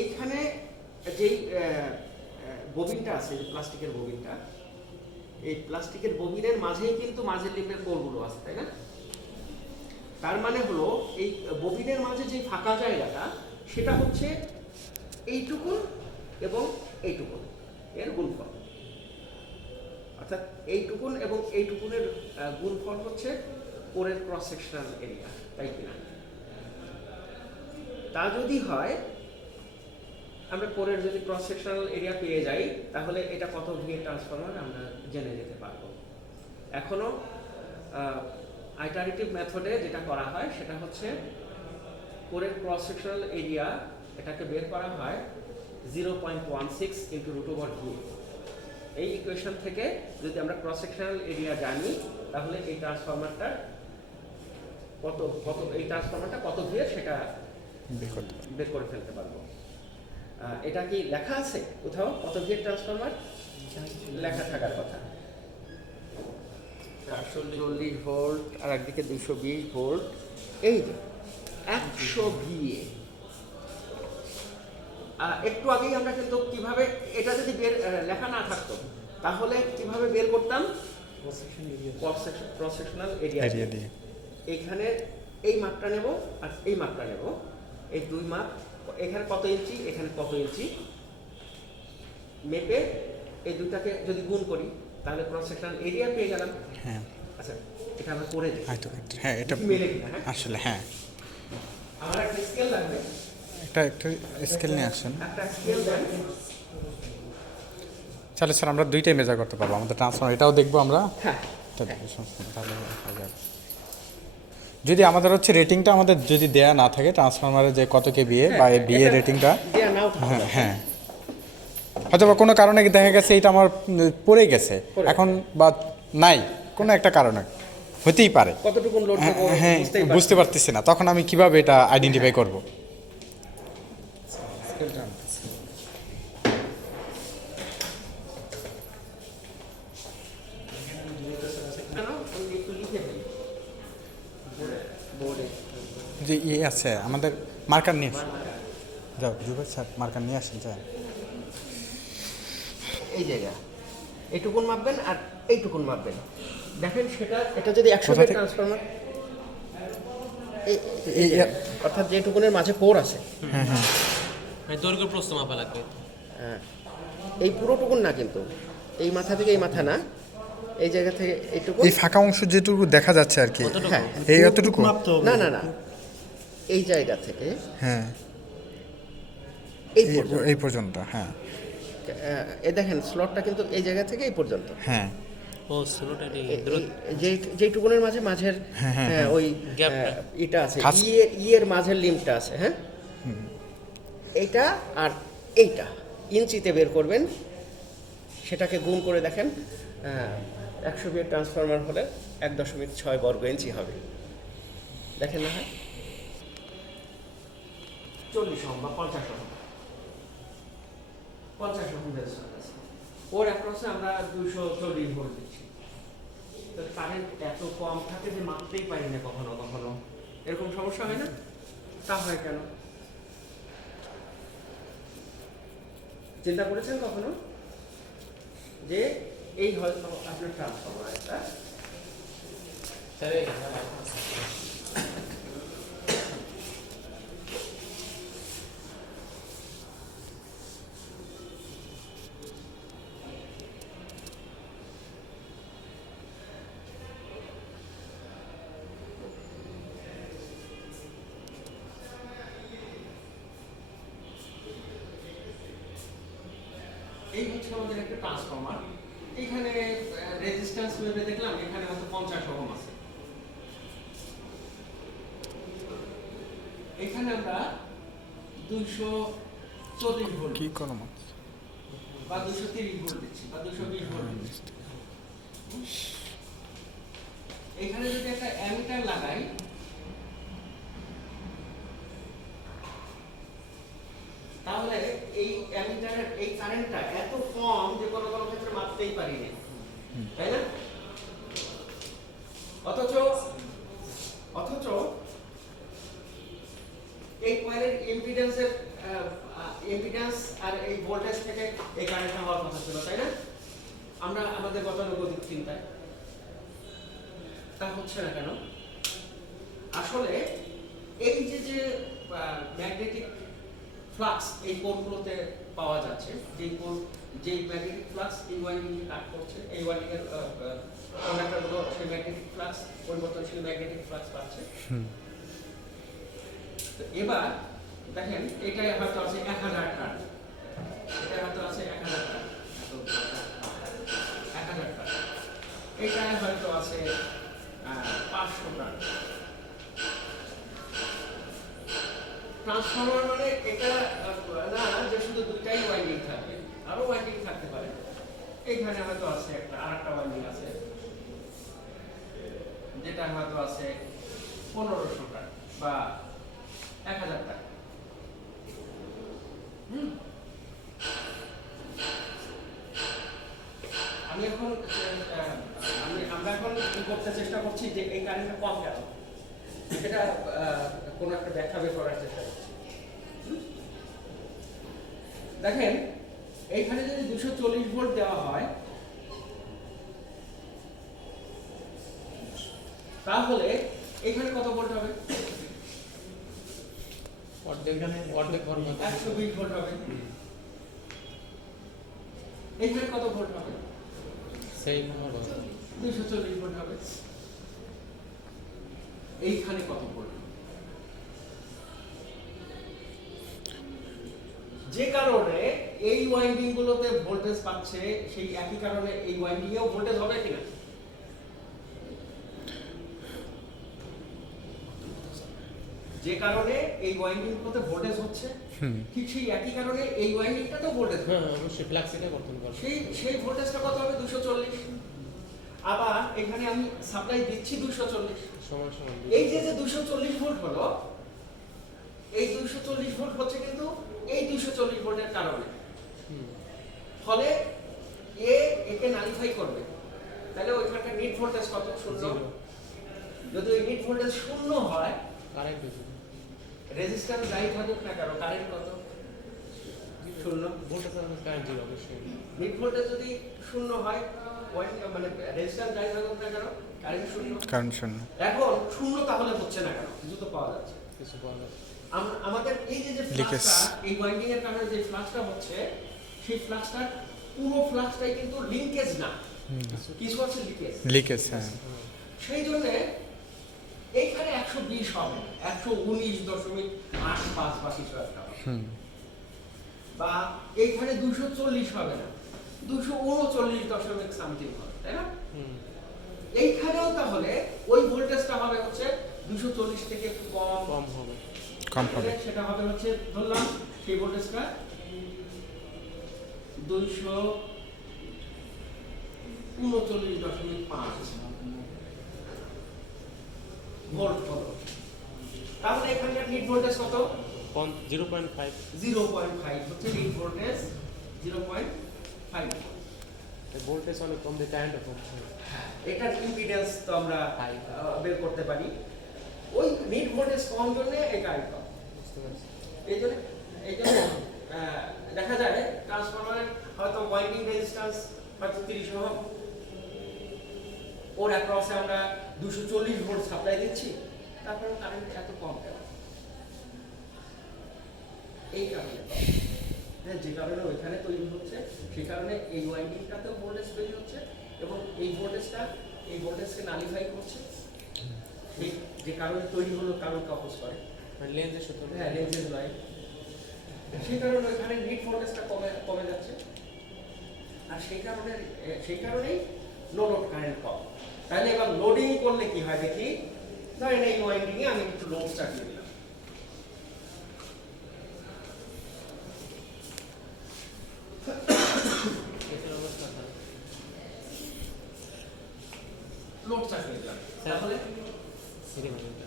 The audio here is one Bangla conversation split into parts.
এইখানে যেই ববিনটা আছে যে প্লাস্টিকের ববিনটা, এই প্লাস্টিকের ববিনের মাঝেই কিন্তু মাঝের লিপের কোরগুলো আছে, তাই না? তার মানে হলো, এই ববিনের মাঝে যে ফাঁকা জায়গাটা, সেটা হচ্ছে এইটুকুন এবং এইটুকুন, এর গুণফল। অর্থাৎ এইটুকুন এবং এইটুকুনের গুণফল হচ্ছে কোরের ক্রস সেকশনাল এরিয়া তাই কিনা তা যদি হয় আমরা কোরের যদি ক্রস সেকশনাল এরিয়া পেয়ে যাই তাহলে এটা কত ভিএ ট্রান্সফর্মার আমরা জেনে যেতে পারব। এখনও আইটারেটিভ মেথডে যেটা করা হয় সেটা হচ্ছে কোরের ক্রস সেকশনাল এরিয়া এটাকে বের করা হয় zero point one six into root over এই ইকুয়েশন থেকে যদি আমরা ক্রস সেকশনাল এরিয়া জানি তাহলে এই ট্রান্সফর্মারটা কত কত এই ট্রান্সফর্মারটা কত ভিএ সেটা বের করে ফেলতে পারব। এটা কি লেখা আছে কোথাও? কত ভিএ ট্রান্সফরমার লেখা থাকার কথা। চারশো চল্লিশ ভোল্ট আর একদিকে দুশো বিশ ভোল্ট। এই একশো ভিএ। একটু আগেই আমরা কিন্তু কীভাবে এটা যদি বের লেখা না থাকতো তাহলে কীভাবে বের করতাম? ক্রস সেকশনাল এরিয়া এখানে এই মাপটা নেব আর এই মাপটা নেব। এই দুই মাপ এখানে কত ইঞ্চি এখানে কত ইঞ্চি? মেপে এই দুটাকে যদি গুণ করি তাহলে ক্রস সেকশনাল এরিয়া পেয়ে গেলাম। হ্যাঁ। আচ্ছা এটা আমরা করে দিই হ্যাঁ এটা মেলে কিনা হ্যাঁ? আসলে হ্যাঁ। আমার একটা স্কেল লাগবে। একটা একটা স্কেল নিয়ে আসেন। একটা স্কেল দেন। তাহলে স্যার আমরা দুইটাই মেজার করতে পারব। আমাদের ট্রান্সফার এটাও দেখব আমরা। হ্যাঁ। এটা দেখব সমস্যা নেই, তাহলে হয়ে যাবে। যদি আমাদের হচ্ছে রেটিংটা আমাদের যদি দেয়া না থাকে ট্রান্সফরমারের যে কত কে বিয়ে বা এই বিয়ে রেটিংটা হ্যাঁ হ্যাঁ। হয়তো বা কোনো কারণে দেখা গেছে এটা আমার পড়ে গেছে। এখন বা নাই কোনো একটা কারণে। হতেই পারে। হ্যাঁ, হ্যাঁ বুঝতে পারতেছি না। তখন আমি কীভাবে এটা আইডেন্টিফাই করব? যে ইয়ে আছে আমাদের মার্কার নিয়ে আসুন। যাও যুবক স্যার মার্কার নিয়ে আসেন যা এই জায়গা এইটুকুন মাপবেন আর এইটুকুন মাপবেন। দেখেন সেটা এটা যদি একশো? ট্রান্সফরমার এই এই- এই- অর্থাৎ যেটুকুনের মাঝে কোর আছে। হ্যাঁ হ্যাঁ। মানে দৈর্ঘ্য প্রস্থ মাপা লাগবে। হ্যাঁ। এই পুরোটুকুন না কিন্তু। এই মাথা থেকে এই মাথা না। এই জায়গা থেকে এইটুকু এই ফাঁকা অংশ যেটুকু দেখা যাচ্ছে আর কি। হ্যাঁ এই এতটুকু না না না। এই জায়গা থেকে? হ্যাঁ। এই এই- পর্যন্ত? এই পর্যন্ত হ্যাঁ। এই দেখেন স্লটটা কিন্তু এই জায়গা থেকে এই পর্যন্ত। হ্যাঁ। ও স্লোটা এ- এই- যে যেটুকুনের মাঝে মাঝের হ্যাঁ, হ্যাঁ, হ্যাঁ, ওই গ্যাপটা। এটা আছে। খাস- ইয়ে ইয়ের মাঝের লিমটা আছে হ্যাঁ? এইটা আর এইটা। ইঞ্চিতে বের করবেন। সেটাকে গুণ করে দেখেন একশো বিয়ের ট্রান্সফরমার হলে এক দশমিক ছয় বর্গ ইঞ্চি হবে। দেখেন না হয়? চল্লিশ ওহম বা পঞ্চাশ পঞ্চাশ ওর অ্যাক্রসে আমরা চল্লিশ ভোল্ট দিচ্ছি। তো কারেন্ট এত কম থাকে যে মাপতেই পারি না কখনো কখনো। এরকম সমস্যা হয় না? তা হয় কেন? চিন্তা করেছেন কখনো? যে এই হয়তো আপনার ট্রান্সফরমার একটা আমাদের একটা ট্রান্সফরমার এখানে রেজিস্ট্যান্স ভেবে দেখলাম এখানে হয়তো পঞ্চাশ ওহম আছে। এখানে আমরা দুইশো চল্লিশ ভোল্ট কি মা? বা দুশো তিরিশ ভোল্ট দিচ্ছি বা দুশো বিশ ভোল্ট দিচ্ছি। এখানে যদি একটা অ্যামিটার লাগাই তাহলে এই অ্যামিটারের এই কারেন্টটা এত কম যে কোনো কোনো ক্ষেত্রে মাপতেই পারি না। তাই না? অথচ অথচ এই কয়েলের ইম্পিডেন্সের ইম্পিডেন্স আর এই ভোল্টেজ থেকে এই কারেন্টটা হওয়ার কথা ছিল, তাই না? আমরা আমাদের গতানুগতিক চিন্তায়। তা হচ্ছে না কেন? আসলে এই যে যে ম্যাগনেটিক ফ্লাক্স এই কোডগুলোতে পাওয়া যাচ্ছে। যেই কোড যেই ম্যাগনেটিক ফ্লাক্স এই ওয়াইন্ডিংকে কাট করছে এই ওয়াইন্ডিংয়ের কন্ডাক্টরগুলো সেই ম্যাগনেটিক ফ্লাক্স পরিবর্তনশীল ম্যাগনেটিক ফ্লাক্স পাচ্ছে। তো এবার দেখেন এটাই হয়তো আছে এক হাজার টান। এটা হয়তো আছে এক হাজার টান। এক হাজার টান। এটাই হয়তো আছে পাঁচশো টান। ট্রান্সফরমার মানে এটা না যে শুধু দুটাই ওয়াইন্ডিং থাকবে আরও ওয়াইন্ডিং থাকতে পারে। এইখানে হয়তো আছে একটা আরেকটা ওয়াইন্ডিং আছে যেটা হয়তো আছে পনেরোশো টাকা বা এক হাজার টাকা। আমি এখন আমি আমরা এখন করতে চেষ্টা করছি যে এই কারেন্টটা কম সেটা আহ, কোনো একটা ব্যাখ্যা বের করার চেষ্টা করছি। দেখেন এইখানে যদি দুশো চল্লিশ ভোল্ট দেওয়া হয় তাহলে এখানে কত ভোল্ট হবে? একশো বিশ ভোল্ট হবে। এখানে কত ভোল্ট হবে? সেই দুইশো চল্লিশ ভোল্ট হবে। এইখানে কত ভোল্ট যে কারণে এই ওয়াইন্ডিং গুলোতে ভোল্টেজ পাচ্ছে সেই একই কারণে এই ওয়াইন্ডিং এও ভোল্টেজ হবে কিনা? যে কারণে এই ওয়াইন্ডিং গুলোতে ভোল্টেজ হচ্ছে ঠিক সেই একই কারণে এই ওয়াইন্ডিংটাতেও ভোল্টেজ হবে। হ্যাঁ অবশ্যই ফ্লাক্সিটা বর্তন করবে সেই সেই ভোল্টেজটা কত হবে? দুশো চল্লিশ। আবার এখানে আমি সাপ্লাই দিচ্ছি দুশো চল্লিশ। সময় সময় এই যে যে দুশো চল্লিশ। ভোল্ট হলো এই দুশো চল্লিশ ভোল্ট হচ্ছে কিন্তু এই দুশো চল্লিশ ভোল্টের কারণে। ফলে এ একে নালিফাই করবে। তাহলে ওইখানকার নিট ভোল্টেজ কত? শূন্য। যদি ওই নিট ভোল্টেজ শূন্য হয় কারেন্ট বেশি রেজিস্ট্যান্স যাই থাকুক না কেন কারেন্ট কত? শূন্য। ভোল্টেজ কারেন্ট জিরো অবশ্যই। মিড ভোল্টেজ যদি শূন্য হয় মানে রেজিস্ট্যান্স যাই থাকুক না কেন কারেন্ট শূন্য। কারণ শূন্য। এখন শূন্য তাহলে হচ্ছে না কেন? কিছু তো পাওয়া যাচ্ছে। কিছু পাওয়া আমাদের এই যে যে. ফ্লাক্সটা এই ওয়াইন্ডিং এর কারণে যে ফ্লাক্সটা হচ্ছে সেই ফ্লাক্সটা পুরো ফ্লাক্সটাই কিন্তু লিংকেজ না। কিছু আছে লিকেজ লিকেজ হ্যাঁ। সেই জন্য এইখানে একশো বিশ হবে একশো উনিশ দশমিক আট পাঁচ বা কিছু একটা বা এইখানে দুশো চল্লিশ হবে না দুশো উনচল্লিশ দশমিক সামথিং হবে তাই না? এইখানেও তাহলে ওই ভোল্টেজটা হবে হচ্ছে দুশো চল্লিশ থেকে একটু কম। কম হবে। কম হবে। সেটা হবে হচ্ছে ধরলাম সেই ভোল্টেজটা দুইশো উনচল্লিশ দশমিক পাঁচ ভোল্ট হলো তাহলে এখানকার নিট ভোল্টেজ কত? Zero point five zero point five হচ্ছে net voltage zero point five voltage অনেক কম দিয়ে কারেন্টও কম। এটার ইম্পিডেন্স তো আমরা বের করতে পারি। ওই নিট ভোল্টেজ কম জন্য এই কারেন্ট কম এই জন্য এই জন্য দেখা যায় ট্রান্সফরমারের হয়তো ওয়াইন্ডিং রেজিস্ট্যান্স হয়তো তিরিশ ওহম। ওর অ্যাক্রসে আমরা দুশো চল্লিশ ভোল্ট সাপ্লাই দিচ্ছি তারপরে কারেন্ট এত কম কেন? এই কারণে। হ্যাঁ, যে কারণে ওইখানে তৈরি হচ্ছে সেই কারণে এই ওয়াইন্ডিংটাতেও ভোল্টেজ তৈরি হচ্ছে এবং এই ভোল্টেজটা এই ভোল্টেজকে নালিফাই করছে। যে কারণে তৈরি হলো কারণকে অপোজ করে। মানে লেন্সের সূত্র হ্যাঁ লেন্সের লাইন সেই কারণে ওখানে নিট ভোল্টেজটা কমে কমে যাচ্ছে। আর সেই কারণে সেই কারণেই নো লোড কারেন্ট কম। তাহলে এবার লোডিং করলে কি হয় দেখি? ধরেন এই ওয়াইন্ডিং এ আমি একটু লোড চালিয়ে দিলাম। লোড চালিয়ে দিলাম। তাহলে হবে এটা।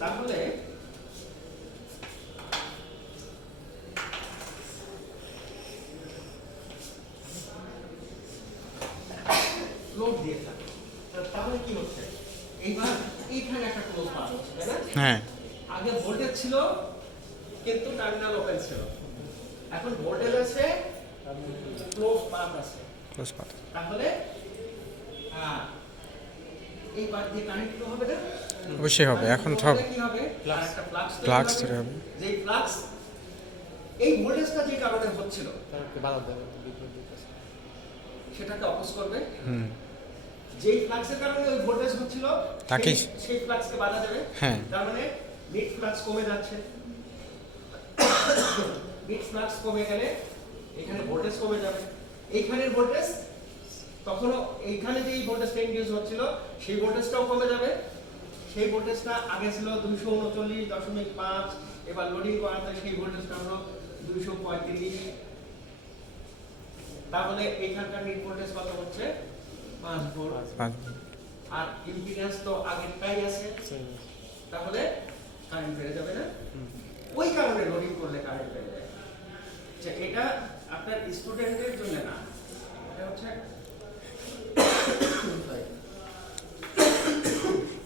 তাহলে লোড দিয়ে থাকে। তাহলে কি হচ্ছে? এইবার এইখানে একটা ক্লোজ পাস হচ্ছে তাই না? হ্যাঁ। আগে ভোল্টেজ ছিল কিন্তু টার্মিনাল ওপেন ছিল। এখন ভোল্টেজ আছে ক্লোজ পাথ আছে। ক্লোজ কথা তাহলে আহ, এই দিয়ে কানেক্ট হবে না? অবশ্যই হবে এখন হবে? একটা ফ্লাক্স তৈরি হবে। যে ফ্লাক্স এই ভোল্টেজটা যে কারণে হচ্ছিল বাধা দেবে সেটাকে অপোজ করবে। হুম। যেই ফ্লাক্সের কারণে ওই ভোল্টেজ হচ্ছিল সেই- সেই ফ্লাক্সকে বাধা দেবে। হ্যাঁ। তার মানে মিড ফ্লাক্স কমে যাচ্ছে। মিড ফ্লাক্স কমে গেলে এখানে ভোল্টেজ কমে যাবে। এইখানের ভোল্টেজ তখনও এইখানে যেই ভোল্টেজটা ইনডিউস হচ্ছিল সেই ভোল্টেজটাও কমে যাবে। সেই ভোল্টেজটা আগে ছিল দুইশো উনচল্লিশ দশমিক পাঁচ এবার লোডিং করাতে সেই ভোল্টেজটা হলো দুইশো পঁয়ত্রিশ। তাহলে এখানকার মিড ভোল্টেজ কত হচ্ছে? পাঁচ ভোল্ট আর ইম্পিডেন্স তো আগেরটাই আছে। তাহলে কারেন্ট বেড়ে যাবে না? ওই কারণে লোডিং করলে কারেন্ট বেড়ে যায়। আচ্ছা এটা আপনার স্টুডেন্টের জন্য না এটা হচ্ছে Sorry,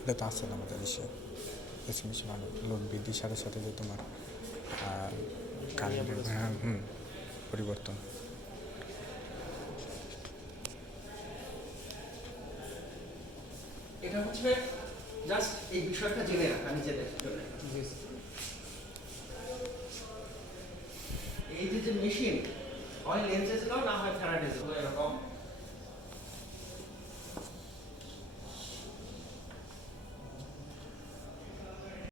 এটা তো আসছে না আমাদের ইসে এসএমএস মানে লোড বৃদ্ধির সাথে সাথে যে তোমার কারেন্টের হ্যাঁ হুম পরিবর্তন। এটা হচ্ছে জাস্ট এই বিষয়টা জেনে রাখা নিজেদের জন্য। এই যে যে মেশিন হয় লেন্সেজ লাও না হয় ফ্যারাডেজ এরকম।